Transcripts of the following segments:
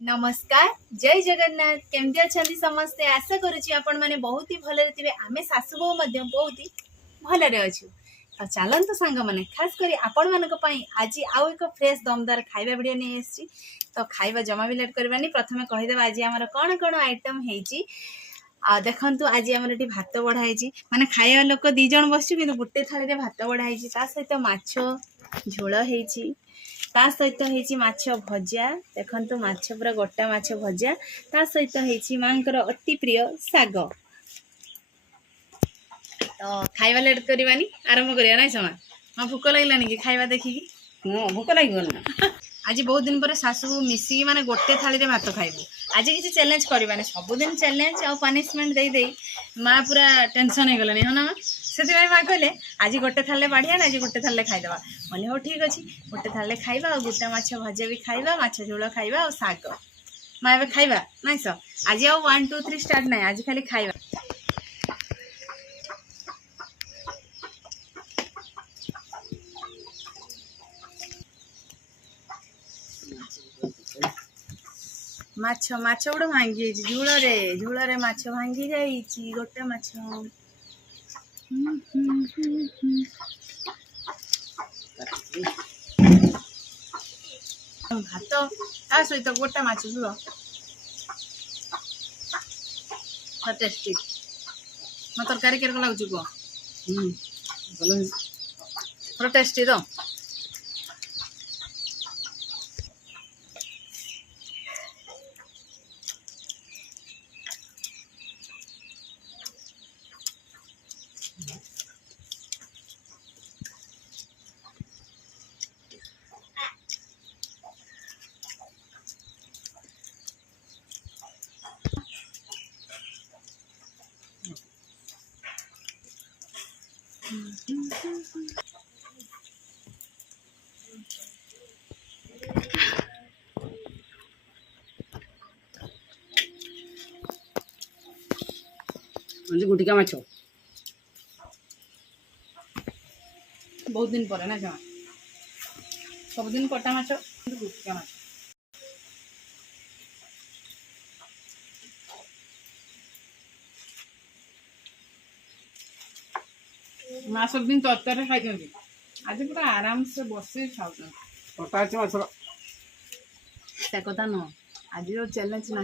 नमस्कार जय जगन्नाथ केमती अच्छा समस्ते आशा करुच्ची आपण मैंने बहुत ही भले थे आम सासु बो बहुत ही भले अच्छु तो चलतु सांग मैंने खास कर आपण मान आज आउ एक फ्रेश दमदार खाଇବା वीडियो नहीं आसी तो खाଇବା जमा भी लेट करवानी प्रथम कहीदेव आज आम कौन कौन आइटम है देखु आज आम ये भात बढ़ाई माने खाଇବା लोक दी जन बस कि गोटे थाली भात बढ़ाई सहित माछ झोल है ता सहित है माछ भजा देखु माछ पूरा गोटा माछ भजा ता सहित है मांकर अति प्रिय साग तो खाଇବା लेट करवानी आरंभ करिया ना समा हाँ भूक लगलानी कि खाଇବା देखिकी भूक लगे आज बहुत दिन पर सासू मिसिकी माने गोटे थाली रे भात खाइबू आज किसी चैलेंज करवानी सबुदिन चैलेंज आ पनिशमेंट दे दे माँ पूरा टेंशन हो गलानी हाँ ना माँ से माँ कहले आज गोटे थाली बाढ़िया आज गोटे थाली खाईदे बोले हो ठीक अच्छे गोटे थाली खाଇବା गोटा माछ भजा भी खाଇବା माछ झोल खाଇବା और साग माँ ए खाଇବା नाई स आज आ 1 2 3 स्टार्ट ना आज खाली खाଇବା माछ माछ गोटे भांगी झोल रे माछ भांगी जाइए गोटे माछ भात ता सहित गोटे माछ झोल टेस्टी मो तरकारी के लगुच कह टेस्टी तो गुटिका माछ बहुत दिन पर ना जमा सब दिन कटा माछ गुटिका माछ माँ सब दिन तरकारी खाई आज पूरा आराम से बस खाऊ से कथा नुह आज चैलेंज ना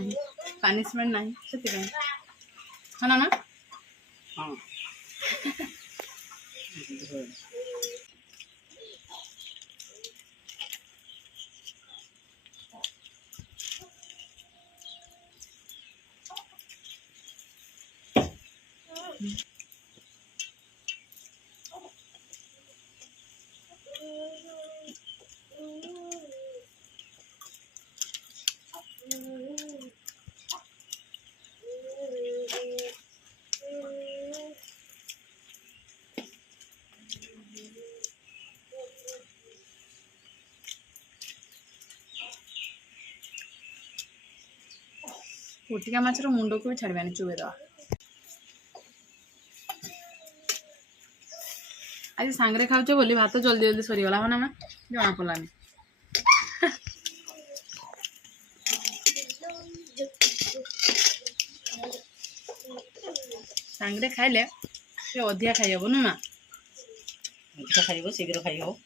पनिशमेंट ना से हाँ ना हाँ गुटिका माछर मुंड को भी छाड़बानी चुबेदवा आज सांगरे खाऊ बोली भात जल्दी जल्दी सरीगला हाँ ना मैं जना पड़ानी सांगरे खाइले अधिका खाई हम ना माँ खाइब शीघ्र खाई हो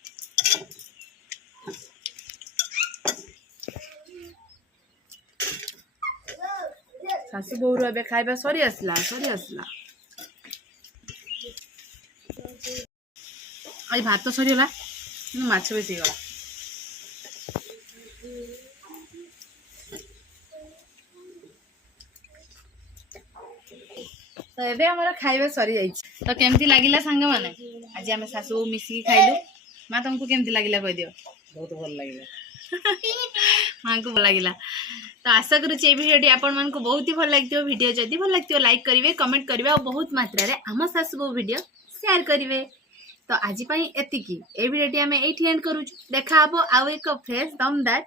शाशु बोर ए खाଇବା सरी आसला आज भात सरीगला माछ बेसी गला तो एबे हमारा खाଇବା सरी जाई तो केमती लागिला सांग माने आज आमे सासु मिसिकी खाइलु माँ तुमको केमती लागिला कह दियो बहुत भल लगे माँ को भल लगिला तो आशा करुच्चे भिडियोटी आपण मन को बहुत ही भल लगी वीडियो जदि भल लगी लाइक करेंगे कमेंट करेंगे और बहुत मात्रा रे आम सासु बो वीडियो शेयर करेंगे तो आज एतिकी ए वीडियोटी आम ये एंड करूँ देखा हम आउ एक फ्रेश दमदार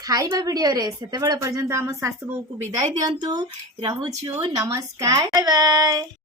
खाइबा वीडियो रे सेते बड़े पर्यंत आम सासु बो को विदाई दियंतु रहूछु नमस्कार बाय बाय।